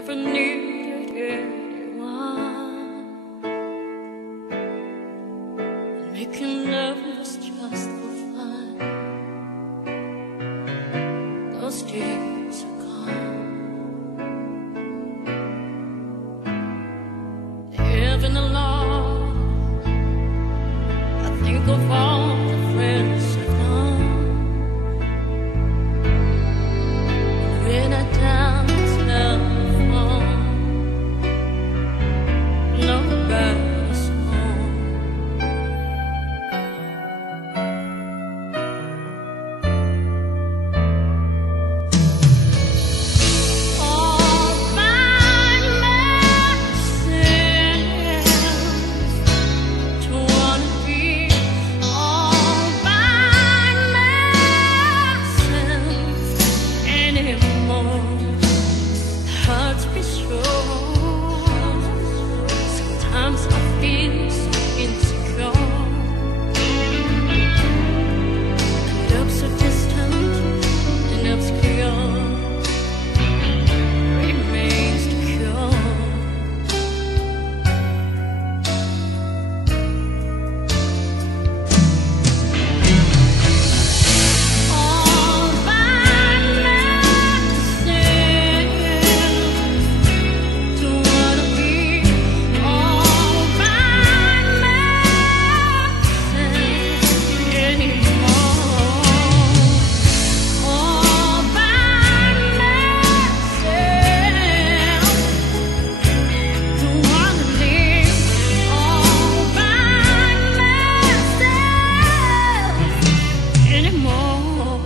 never needed anyone, and making love was just for fun. Those days are gone. Living alone, I think of all the friends I've known. When I down the telephone, nobody's home. All by myself, don't wanna be all by myself anymore. Hurts me so. Sometimes I feel so insecure, and up so distant and obscure remains the cure. All by myself, don't wanna be all by myself anymore. All by myself, don't wanna live all by myself anymore.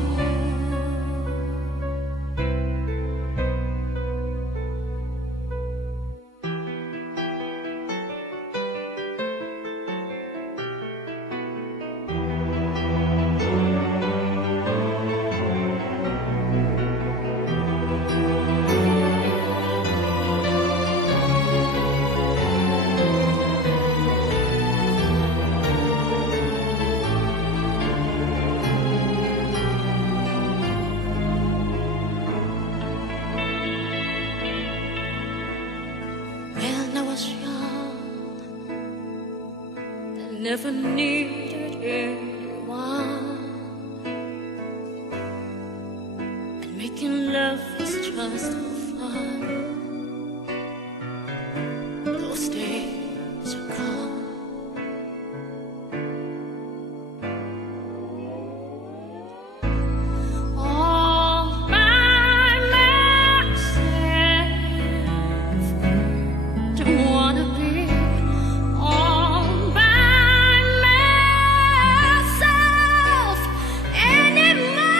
When I was young, I never needed anyone, and making love was just for fun. Those days are gone. All by myself, don't wanna be all by myself anymore.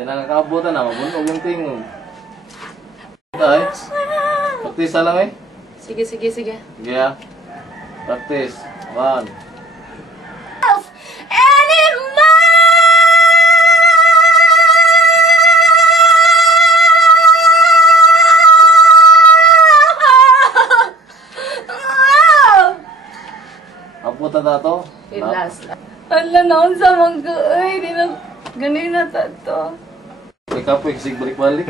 di na nakakabutan na, mabunog yung tingog. Ay, practice na lang eh. Sige, sige, sige. Sige ah. Practice. 1. Abutan na to. Okay, last. Hala na akong sa mangga. Ay, di na. Ganun na tato. Ikaw po, ikisig balik-balik.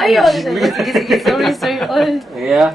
Ayaw. Sige, sige. Sorry, sorry. Ay. Iya.